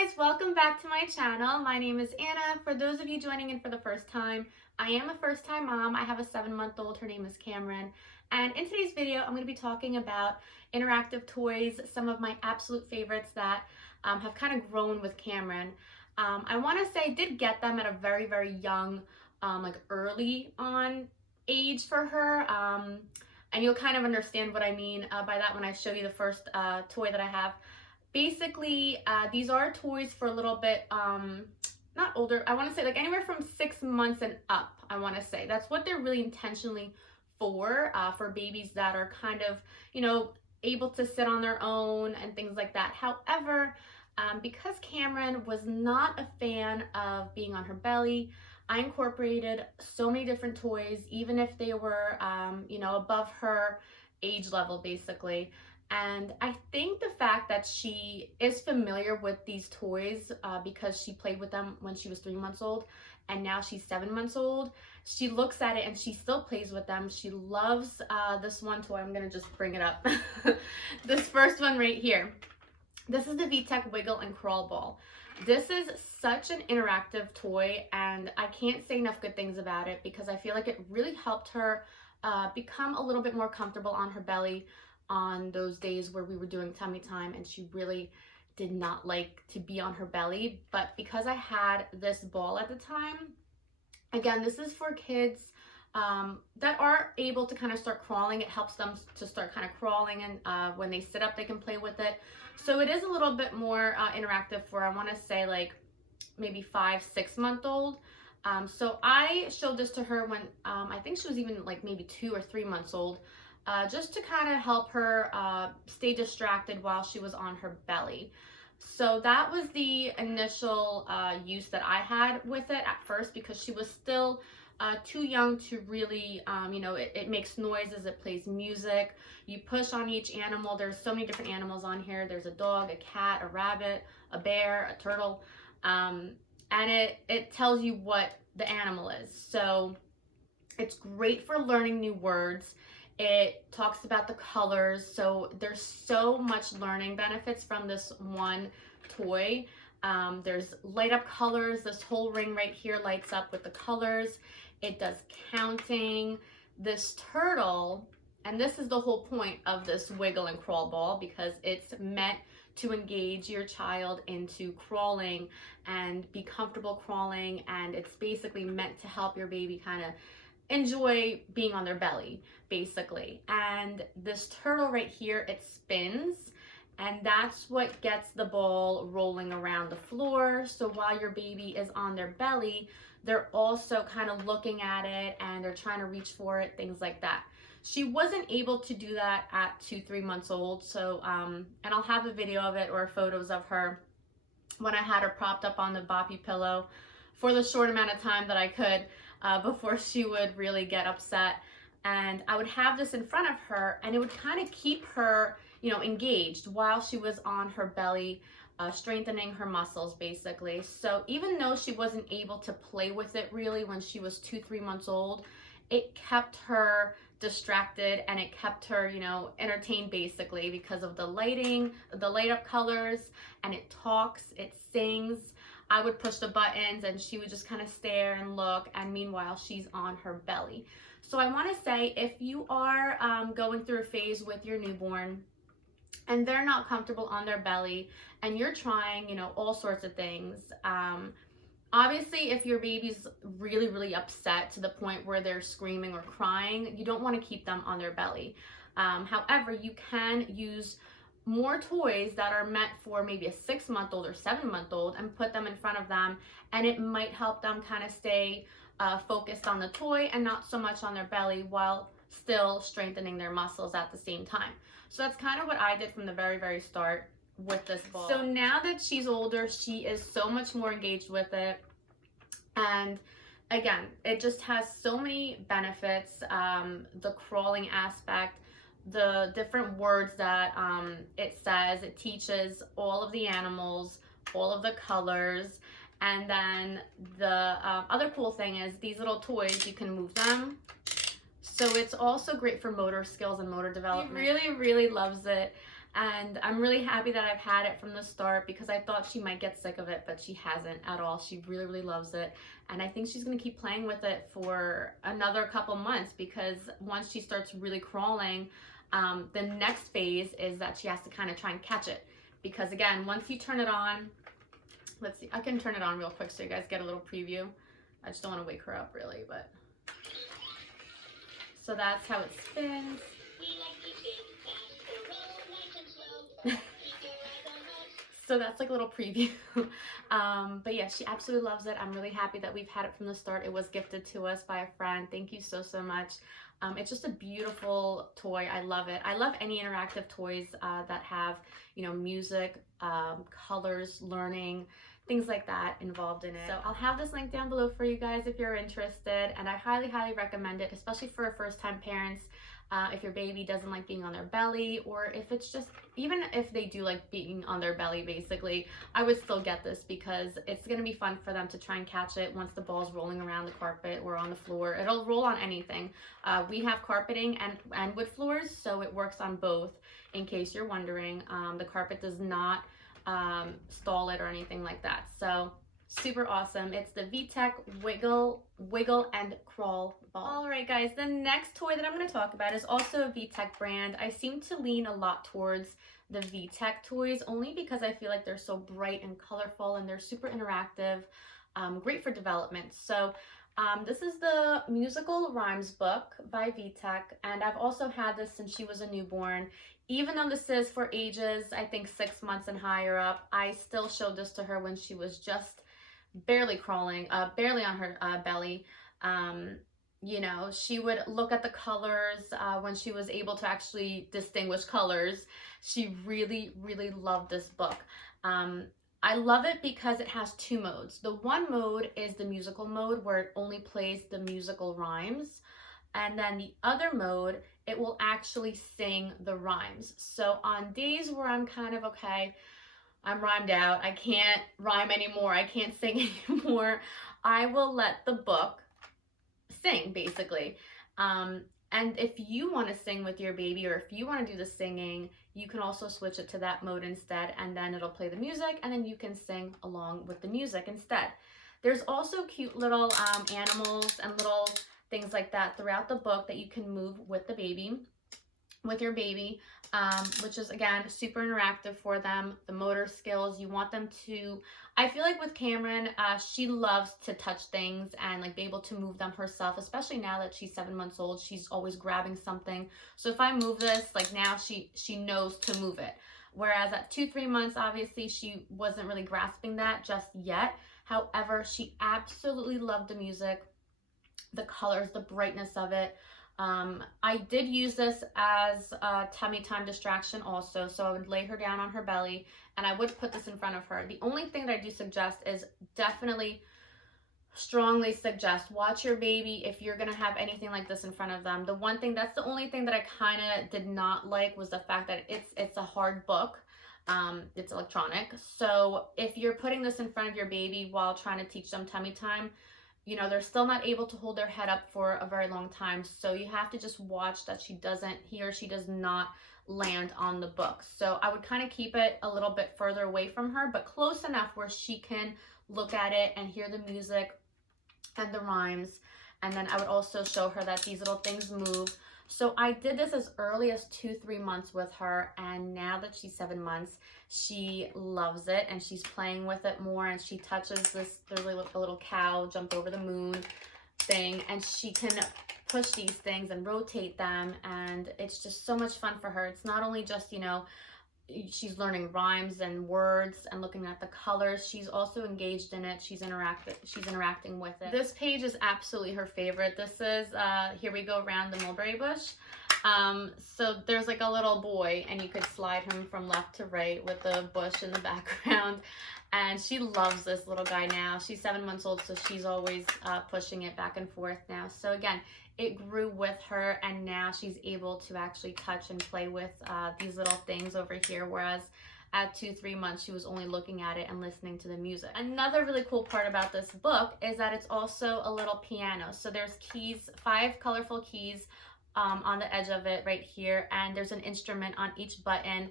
guys, welcome back to my channel. My name is Anna. For those of you joining in for the first time, I am a first-time mom. I have a 7-month-old. Her name is Cameron. And in today's video, I'm going to be talking about interactive toys, some of my absolute favorites that have kind of grown with Cameron. I want to say I did get them at a very, very young, like early on age for her. And you'll kind of understand what I mean by that when I show you the first toy that I have. Basically, these are toys for a little bit, not older, I want to say like anywhere from 6 months and up, I want to say. That's what they're really intentionally for babies that are kind of, able to sit on their own and things like that. However, because Cameron was not a fan of being on her belly, I incorporated so many different toys, even if they were, above her age level, basically. And I think the fact that she is familiar with these toys because she played with them when she was 3 months old and now she's 7 months old, she looks at it and she still plays with them. She loves this one toy. I'm going to just bring it up. This first one right here. This is the VTech Wiggle and Crawl Ball. This is such an interactive toy and I can't say enough good things about it because I feel like it really helped her become a little bit more comfortable on her belly on those days where we were doing tummy time and she really did not like to be on her belly. But because I had this ball at the time, again, this is for kids that are able to kind of start crawling. It helps them to start kind of crawling, and when they sit up they can play with it. So it is a little bit more interactive for, I want to say, like maybe 5-6 month old. So I showed this to her when I think she was even like maybe 2 or 3 months old. Just to kind of help her stay distracted while she was on her belly. So that was the initial use that I had with it at first, because she was still too young to really, it makes noises, it plays music. You push on each animal. There's so many different animals on here. There's a dog, a cat, a rabbit, a bear, a turtle, and it tells you what the animal is. So it's great for learning new words. It talks about the colors, so there's so much learning benefits from this one toy. There's light up colors. This whole ring right here lights up with the colors. It does counting. This turtle, and this is the whole point of this Wiggle and Crawl Ball, because it's meant to engage your child into crawling and be comfortable crawling, and it's basically meant to help your baby kind of enjoy being on their belly, basically. And this turtle right here, it spins, and that's what gets the ball rolling around the floor. So while your baby is on their belly, they're also kind of looking at it and they're trying to reach for it, things like that. She wasn't able to do that at 2-3 months old. So and I'll have a video of it or photos of her when I had her propped up on the boppy pillow for the short amount of time that I could before she would really get upset. And I would have this in front of her and it would kind of keep her, engaged while she was on her belly, strengthening her muscles, basically. So even though she wasn't able to play with it really when she was 2-3 months old, it kept her distracted and it kept her, entertained, basically, because of the lighting, the light up colors, and it talks, it sings. I would push the buttons and she would just kind of stare and look, and meanwhile she's on her belly. So I want to say, if you are going through a phase with your newborn and they're not comfortable on their belly and you're trying, all sorts of things, obviously if your baby's really, really upset to the point where they're screaming or crying, you don't want to keep them on their belly. However, you can use more toys that are meant for maybe a 6-month-old or 7-month-old and put them in front of them, and it might help them kind of stay focused on the toy and not so much on their belly, while still strengthening their muscles at the same time. So that's kind of what I did from the very, very start with this ball. So now that she's older, she is so much more engaged with it, and again, it just has so many benefits. The crawling aspect, the different words that it says, it teaches all of the animals, all of the colors. And then the other cool thing is these little toys, you can move them. So it's also great for motor skills and motor development. He really, really loves it. And I'm really happy that I've had it from the start because I thought she might get sick of it, but she hasn't at all. She really, really loves it. And I think she's gonna keep playing with it for another couple months because once she starts really crawling, the next phase is that she has to kind of try and catch it. Because again, once you turn it on, let's see, I can turn it on real quick so you guys get a little preview. I just don't want to wake her up really, but. So that's how it spins. So that's like a little preview. But yeah, she absolutely loves it. I'm really happy that we've had it from the start. It was gifted to us by a friend. Thank you so, so much. It's just a beautiful toy. I love it. I love any interactive toys that have, you know, music, colors, learning, things like that involved in it. So I'll have this link down below for you guys if you're interested, and I highly, highly recommend it, especially for first-time parents. If your baby doesn't like being on their belly, or if it's just, even if they do like being on their belly basically, I would still get this because it's going to be fun for them to try and catch it once the ball's rolling around the carpet or on the floor. It'll roll on anything. We have carpeting and wood floors, so it works on both, in case you're wondering. The carpet does not stall it or anything like that. So super awesome. It's the VTech Wiggle and Crawl Ball. All right, guys, the next toy that I'm going to talk about is also a VTech brand. I seem to lean a lot towards the VTech toys only because I feel like they're so bright and colorful and they're super interactive, great for development. So this is the Musical Rhymes book by VTech, and I've also had this since she was a newborn. Even though this is for ages, I think 6 months and higher up, I still showed this to her when she was just barely crawling, barely on her belly. You know, she would look at the colors when she was able to actually distinguish colors. She really, really loved this book. I love it because it has two modes. The one mode is the musical mode where it only plays the musical rhymes. And then the other mode, it will actually sing the rhymes. So on days where I'm kind of, okay, I'm rhymed out, I can't rhyme anymore, I can't sing anymore, I will let the book sing, basically. And if you want to sing with your baby, or if you want to do the singing, you can also switch it to that mode instead, and then it'll play the music, and then you can sing along with the music instead. There's also cute little animals and little things like that throughout the book that you can move with the baby, with your baby, which is, again, super interactive for them. The motor skills, you want them to, I feel like with Cameron, she loves to touch things and like be able to move them herself, especially now that she's 7 months old. She's always grabbing something. So if I move this, like now she knows to move it. Whereas at 2-3 months, obviously she wasn't really grasping that just yet. However, she absolutely loved the music, the colors, the brightness of it. I did use this as a tummy time distraction also, so I would lay her down on her belly and I would put this in front of her. The only thing that I do suggest is definitely strongly suggest watch your baby if you're gonna have anything like this in front of them. That's the only thing that I kind of did not like was the fact that it's a hard book. It's electronic, so if you're putting this in front of your baby while trying to teach them tummy time, you know, they're still not able to hold their head up for a very long time. So you have to just watch that he or she does not land on the book. So I would kind of keep it a little bit further away from her, but close enough where she can look at it and hear the music and the rhymes. And then I would also show her that these little things move. So I did this as early as 2-3 months with her, and now that she's 7 months, she loves it and she's playing with it more, and she touches this, there's a little cow jumped over the moon thing, and she can push these things and rotate them, and it's just so much fun for her. It's not only just, you know, she's learning rhymes and words and looking at the colors, she's also engaged in it. She's interacting with it. This page is absolutely her favorite. This is Here We Go Around the Mulberry Bush. So there's like a little boy and you could slide him from left to right with the bush in the background, and she loves this little guy now. She's 7 months old, so she's always pushing it back and forth now. So again, it grew with her, and now she's able to actually touch and play with these little things over here, whereas at 2-3 months she was only looking at it and listening to the music. Another really cool part about this book is that it's also a little piano. So there's keys, 5 colorful keys on the edge of it right here, and there's an instrument on each button.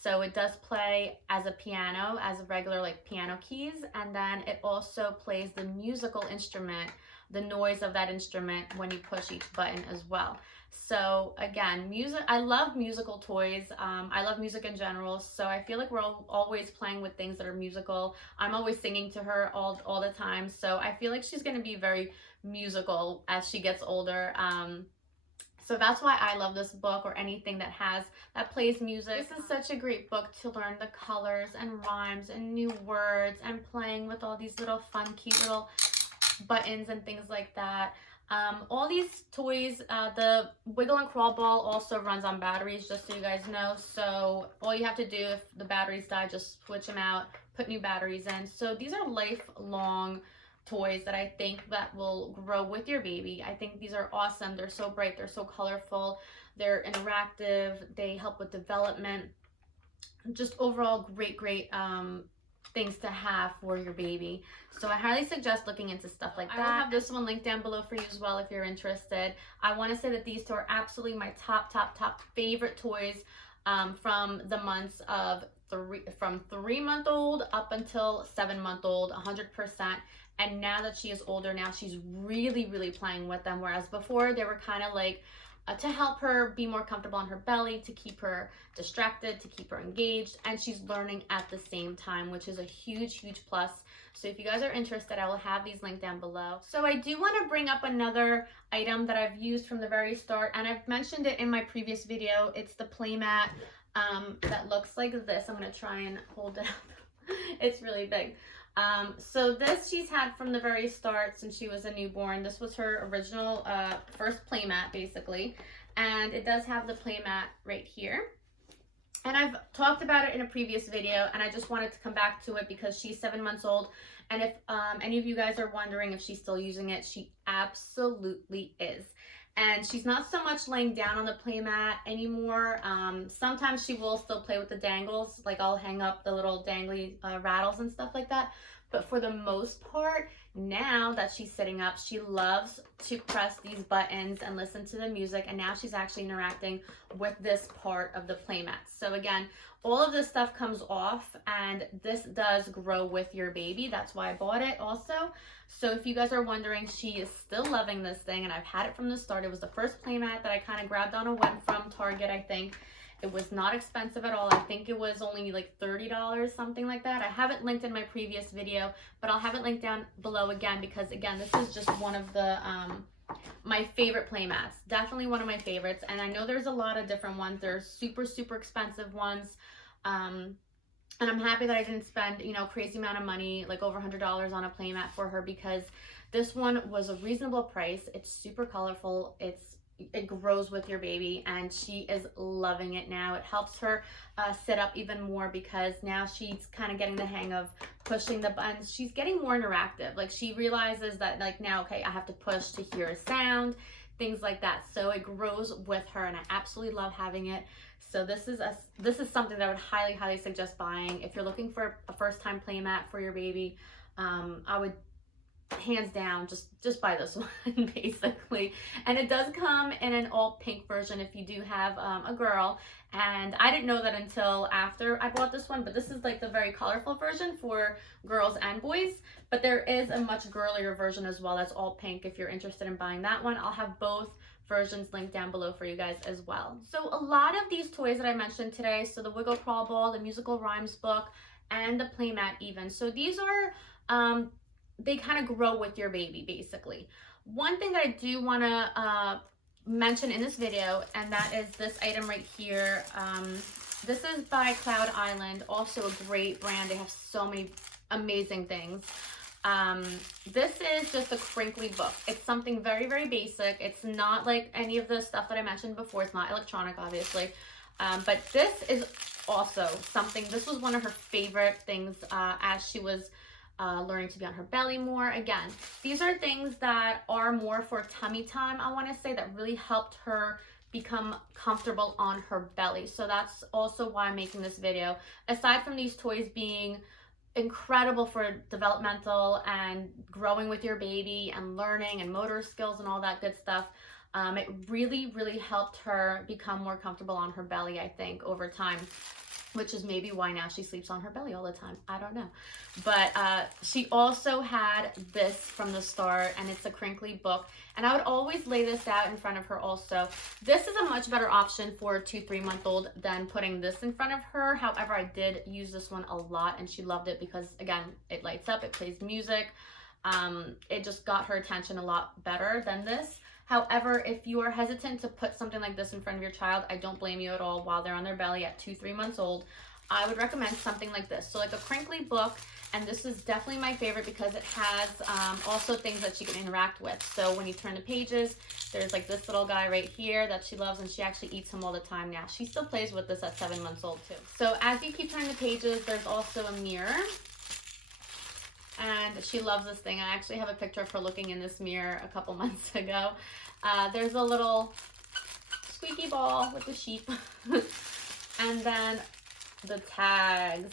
So it does play as a piano, as a regular like piano keys, and then it also plays the musical instrument, the noise of that instrument when you push each button as well. So again, music, I love musical toys. I love music in general, so I feel like we're always playing with things that are musical. I'm always singing to her all the time, so I feel like she's going to be very musical as she gets older. So that's why I love this book, or anything that plays music. This is such a great book to learn the colors and rhymes and new words, and playing with all these little fun, cute little buttons and things like that. All these toys, the Wiggle and Crawl Ball also runs on batteries, just so you guys know. So all you have to do if the batteries die, just switch them out, put new batteries in. So these are lifelong toys that I think that will grow with your baby. I think these are awesome. They're so bright, they're so colorful, they're interactive, they help with development. Just overall great things to have for your baby. So I highly suggest looking into stuff like that. I will have this one linked down below for you as well if you're interested. I want to say that these two are absolutely my top favorite toys from the months of from 3-month-old up until 7-month-old, 100%. And now that she is older, now she's really playing with them, whereas before they were kind of like to help her be more comfortable on her belly, to keep her distracted, to keep her engaged, and she's learning at the same time, which is a huge plus. So if you guys are interested, I will have these linked down below. So I do want to bring up another item that I've used from the very start, and I've mentioned it in my previous video. It's the playmat that looks like this. I'm going to try and hold it up. It's really big. So this she's had from the very start since she was a newborn. This was her original first playmat basically, and it does have the playmat right here. And I've talked about it in a previous video, and I just wanted to come back to it because she's 7 months old. And if any of you guys are wondering if she's still using it, she absolutely is. And she's not so much laying down on the playmat anymore. Sometimes she will still play with the dangles, like I'll hang up the little dangly rattles and stuff like that. But for the most part, now that she's sitting up, she loves to press these buttons and listen to the music. And now she's actually interacting with this part of the playmat. So again, all of this stuff comes off, and this does grow with your baby. That's why I bought it also. So if you guys are wondering, she is still loving this thing, and I've had it from the start. It was the first playmat that I kind of grabbed on a whim from Target, I think. It was not expensive at all. I think it was only like $30, something like that. I have it linked in my previous video, but I'll have it linked down below again, because again, this is just one of the my favorite playmats. Definitely one of my favorites. And I know there's a lot of different ones. There's super expensive ones. And I'm happy that I didn't spend, you know, crazy amount of money, like over $100 on a playmat for her, because this one was a reasonable price. It's super colorful. It grows with your baby, and she is loving it now. It helps her sit up even more, because now she's kind of getting the hang of pushing the buttons. She's getting more interactive. Like, she realizes that, like, now, okay, I have to push to hear a sound, things like that. So it grows with her, and I absolutely love having it. So this is something that I would highly suggest buying if you're looking for a first-time playmat for your baby. I would hands down just buy this one basically. And it does come in an all pink version if you do have a girl, and I didn't know that until after I bought this one, but this is like the very colorful version for girls and boys. But there is a much girlier version as well that's all pink if you're interested in buying that one. I'll have both versions linked down below for you guys as well. So a lot of these toys that I mentioned today, so the Wiggle Crawl Ball, the musical rhymes book, and the playmat even, so these are they kind of grow with your baby basically. One thing that I do want to mention in this video, and that is this item right here. This is by Cloud Island, also a great brand. They have so many amazing things. This is just a crinkly book. It's something very basic. It's not like any of the stuff that I mentioned before. It's not electronic, obviously. But this is also something, this was one of her favorite things as she was learning to be on her belly more. Again, these are things that are more for tummy time, I want to say, that really helped her become comfortable on her belly. So that's also why I'm making this video. Aside from these toys being incredible for developmental and growing with your baby and learning and motor skills and all that good stuff, it really helped her become more comfortable on her belly, I think, over time. which is maybe why now she sleeps on her belly all the time. I don't know. But she also had this from the start, and it's a crinkly book. And I would always lay this out in front of her also. This is a much better option for a 2-3-month-old than putting this in front of her. However, I did use this one a lot, and she loved it because, again, it lights up, it plays music. It just got her attention a lot better than this. However, if you are hesitant to put something like this in front of your child, I don't blame you at all while they're on their belly at 2-3 months old. I would recommend something like this. So like a crinkly book, and this is definitely my favorite because it has also things that she can interact with. So when you turn the pages, there's like this little guy right here that she loves, and she actually eats him all the time now. She still plays with this at 7 months old too. So as you keep turning the pages, there's also a mirror. And she loves this thing. I actually have a picture of her looking in this mirror a couple months ago. There's a little squeaky ball with the sheep. And then the tags.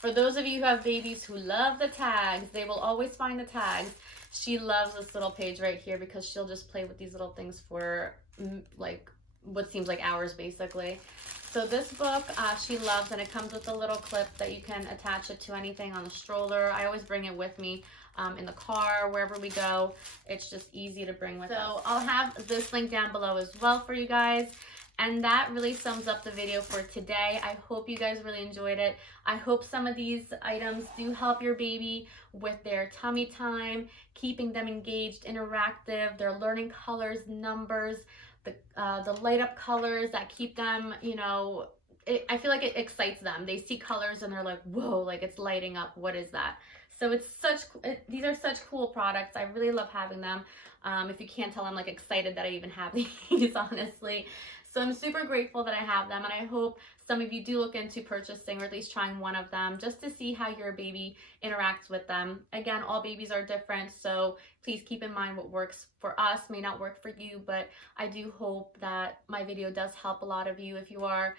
For those of you who have babies who love the tags, they will always find the tags. She loves this little page right here because she'll just play with these little things for like what seems like hours basically. So this book she loves, and it comes with a little clip that you can attach it to anything on the stroller. I always bring it with me in the car, wherever we go. It's just easy to bring with us. So I'll have this link down below as well for you guys. And that really sums up the video for today. I hope you guys really enjoyed it. I hope some of these items do help your baby with their tummy time, keeping them engaged, interactive. They're learning colors, numbers, the light up colors that keep them, you know, I feel like it excites them. They see colors and they're like, whoa, like it's lighting up. What is that? So these are such cool products. I really love having them. If you can't tell, I'm like excited that I even have these, honestly. So I'm super grateful that I have them, and I hope some of you do look into purchasing or at least trying one of them just to see how your baby interacts with them. Again, all babies are different, so please keep in mind what works for us may not work for you, but I do hope that my video does help a lot of you. If you are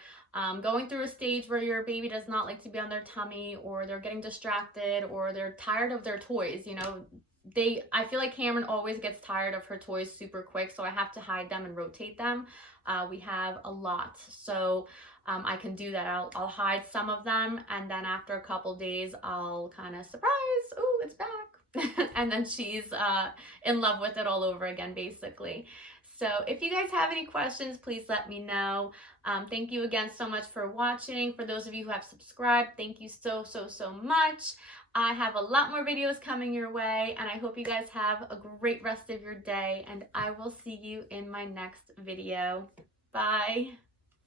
going through a stage where your baby does not like to be on their tummy, or they're getting distracted, or they're tired of their toys, you know, I feel like Cameron always gets tired of her toys super quick, so I have to hide them and rotate them. We have a lot, so I can do that. I'll hide some of them, and then after a couple days, I'll kind of surprise, oh, it's back. And then she's in love with it all over again, basically. So if you guys have any questions, please let me know. Thank you again so much for watching. For those of you who have subscribed, thank you so much. I have a lot more videos coming your way, and I hope you guys have a great rest of your day, and I will see you in my next video. Bye.